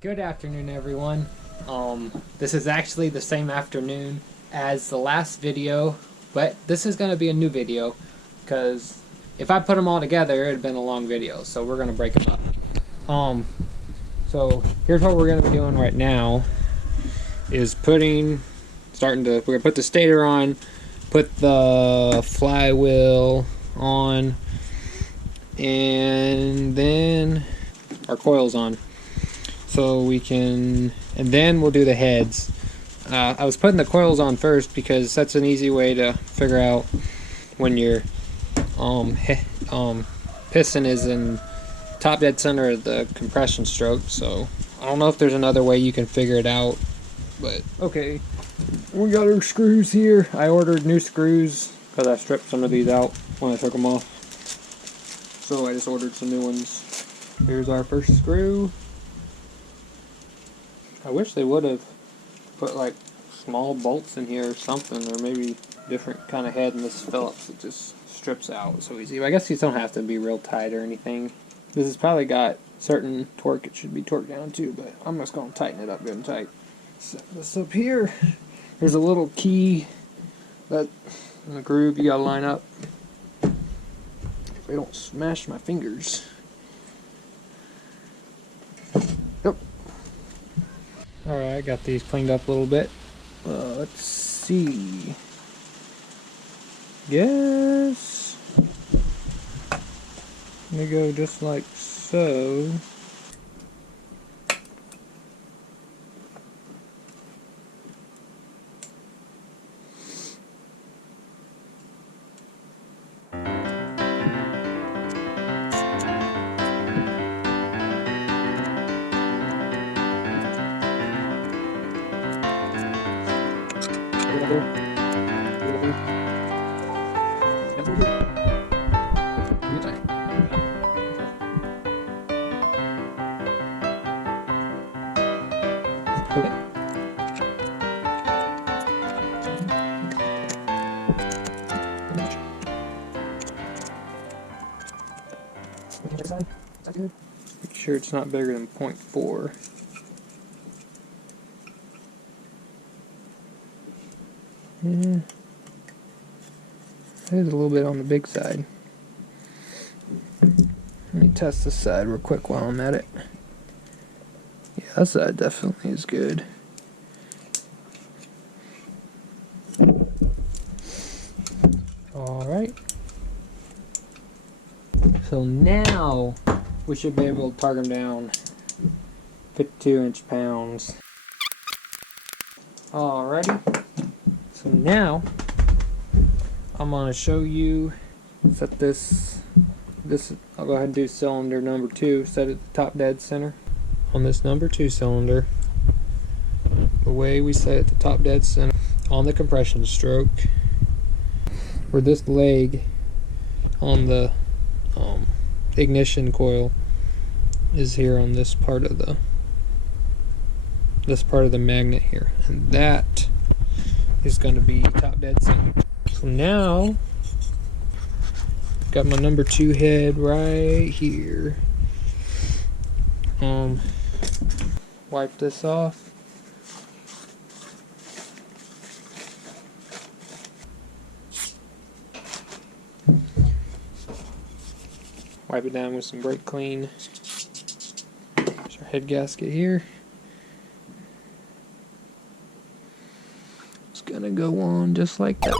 Good afternoon, everyone. This is actually the same afternoon as the last video, but this is going to be a new video because if I put them all together, it would have been a long video, so we're going to break them up. So here's what we're going to be doing right now is we're going to put the stator on, put the flywheel on, and then our coils on. So we can, and then we'll do the heads. I was putting the coils on first because that's an easy way to figure out when your piston is in top dead center of the compression stroke. So I don't know if there's another way you can figure it out, but okay. We got our screws here. I ordered new screws because I stripped some of these out when I took them off. So I just ordered some new ones. Here's our first screw. I wish they would have put like small bolts in here or something, or maybe different kind of head, and this Phillips, it just strips out so easy. But I guess these don't have to be real tight or anything. This has probably got certain torque it should be torqued down to, but I'm just going to tighten it up good and tight. Set this up here. There's a little key that in the groove you gotta line up. If I don't smash my fingers. Yep. Alright, I got these cleaned up a little bit. Let's see. Yes. They go just like so. Make sure it's not bigger than 0.4. Yeah, it is a little bit on the big side. Let me test this side real quick while I'm at it. Yeah, that side definitely is good. Alright. So now we should be able to torque them down 52 inch-pounds. Alrighty. So now I'm going to show you, set this, I'll go ahead and do cylinder number 2, set it at the top dead center. On this number 2 cylinder, the way we set it at the top dead center on the compression stroke, where this leg on the ignition coil is here on this part of the magnet here, and that is going to be top dead center. So now got my number 2 head right here. Wipe this off. Wipe it down with some brake clean. There's our head gasket here. It's gonna go on just like that.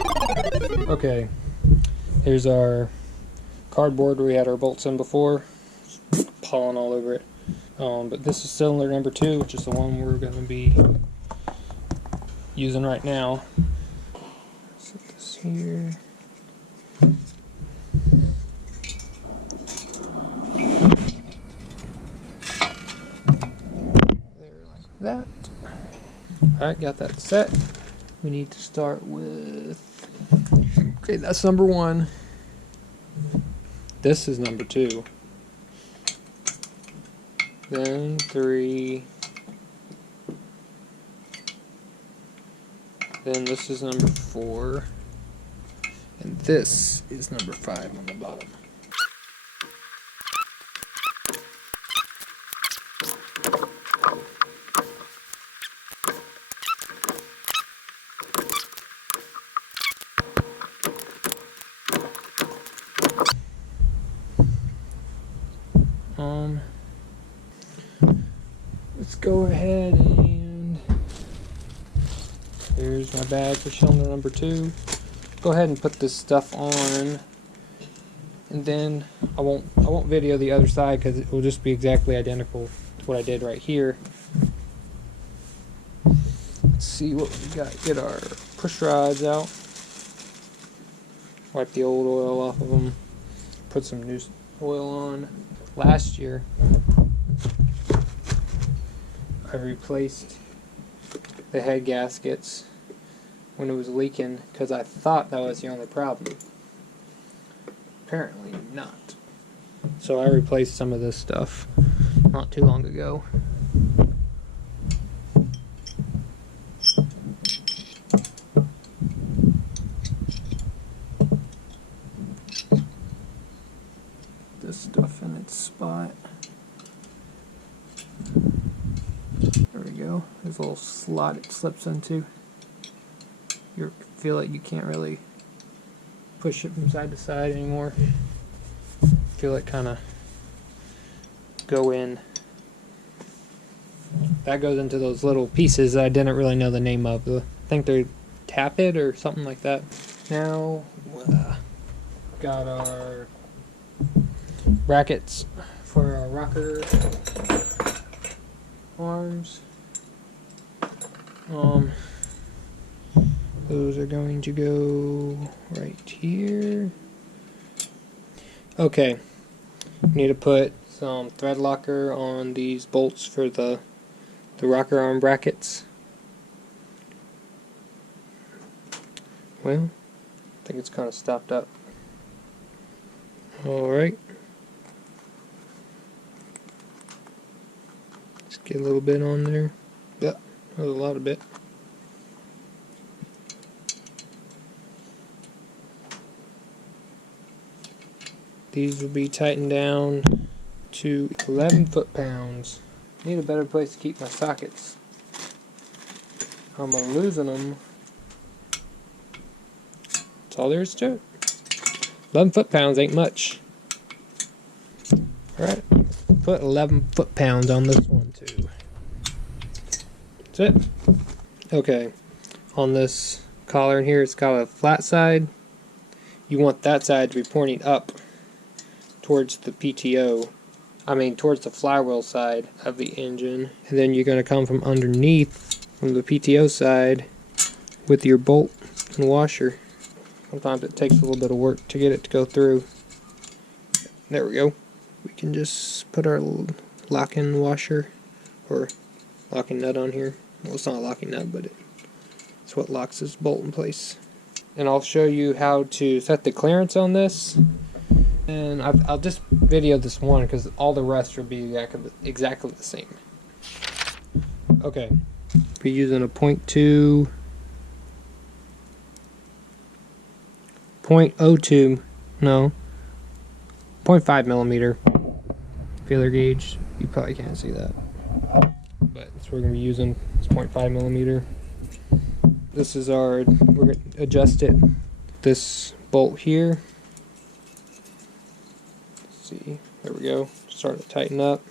Okay, here's our cardboard where we had our bolts in before. Pollen all over it. But this is cylinder number 2, which is the one we're gonna be using right now. Set this here. That. Alright, got that set. We need to start with, okay, that's number 1. This is number 2. Then 3. Then this is number 4. And this is number 5 on the bottom. let's go ahead and here's my bag for cylinder number 2. Go ahead and put this stuff on, and then I won't video the other side because it will just be exactly identical to what I did right here. Let's see what we got. Get our push rods out. Wipe the old oil off of them. Put some new oil on. Last year, I replaced the head gaskets when it was leaking because I thought that was the only problem. Apparently not. So I replaced some of this stuff not too long ago. This stuff in its spot. There we go. There's a little slot it slips into. You feel like you can't really push it from side to side anymore. Feel it kind of go in. That goes into those little pieces that I didn't really know the name of. I think they're tappet or something like that. Now, got our brackets for our rocker arms. Those are going to go right here. Okay, need to put some thread locker on these bolts for the rocker arm brackets. Well, I think it's kind of stopped up. Alright. Just get a little bit on there. Yep, that was a lot of bit. These will be tightened down to 11 foot-pounds. Need a better place to keep my sockets. I'm losing them. That's all there is to it. 11 foot-pounds ain't much. Alright, put 11 foot-pounds on this one too. That's it. Okay, on this collar in here, it's got a flat side. You want that side to be pointing up towards the PTO. Towards the flywheel side of the engine. And then you're going to come from underneath, from the PTO side, with your bolt and washer. Sometimes it takes a little bit of work to get it to go through. There we go. We can just put our locking washer, or locking nut on here. Well, it's not a locking nut, but it's what locks this bolt in place. And I'll show you how to set the clearance on this. And I'll just video this one because all the rest will be exactly the same. Okay, we're using a 0.02, no, 0.5 millimeter feeler gauge. You probably can't see that, but that's what we're going to be using. It's 0.5 millimeter. This is we're going to adjust it. This bolt here. See, there we go. Start to tighten up.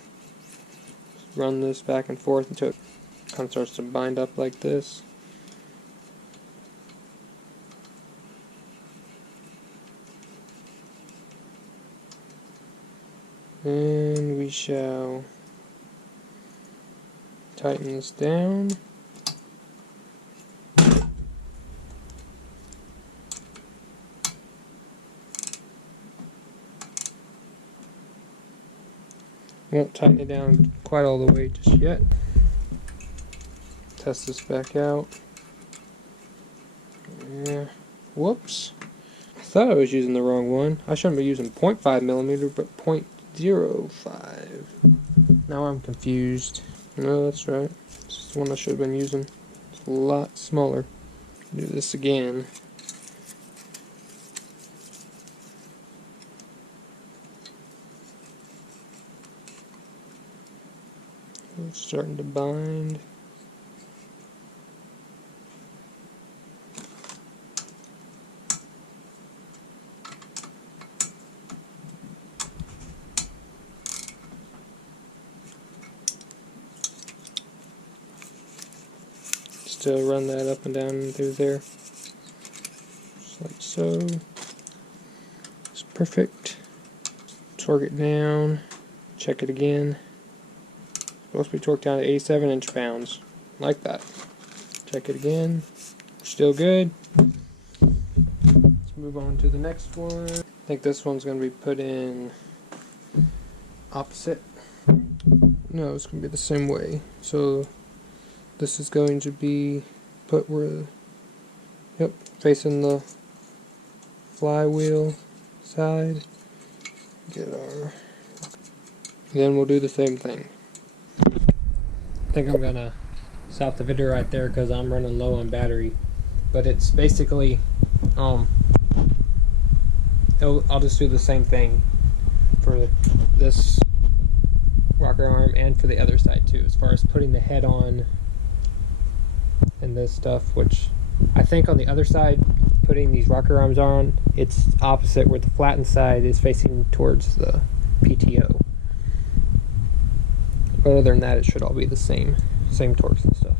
Just run this back and forth until it kind of starts to bind up like this. And we shall tighten this down. Won't tighten it down quite all the way just yet. Test this back out. Yeah. Whoops. I thought I was using the wrong one. I shouldn't be using 0.5 millimeter, but 0.05. Now I'm confused. No, that's right. This is the one I should have been using. It's a lot smaller. Do this again. It's starting to bind. to run that up and down through there. Just like so. It's perfect. Torque it down. Check it again. Supposed to be torqued down to 87 inch-pounds. Like that. Check it again. Still good. Let's move on to the next one. I think this one's going to be put in opposite. No, it's going to be the same way. So this is going to be put where, yep, facing the flywheel side. Get our, then we'll do the same thing. I think I'm gonna stop the video right there because I'm running low on battery. But it's basically, I'll just do the same thing for this rocker arm and for the other side too, as far as putting the head on and this stuff, which I think on the other side, putting these rocker arms on, it's opposite, where the flattened side is facing towards the PTO. But other than that, it should all be the same torques and stuff.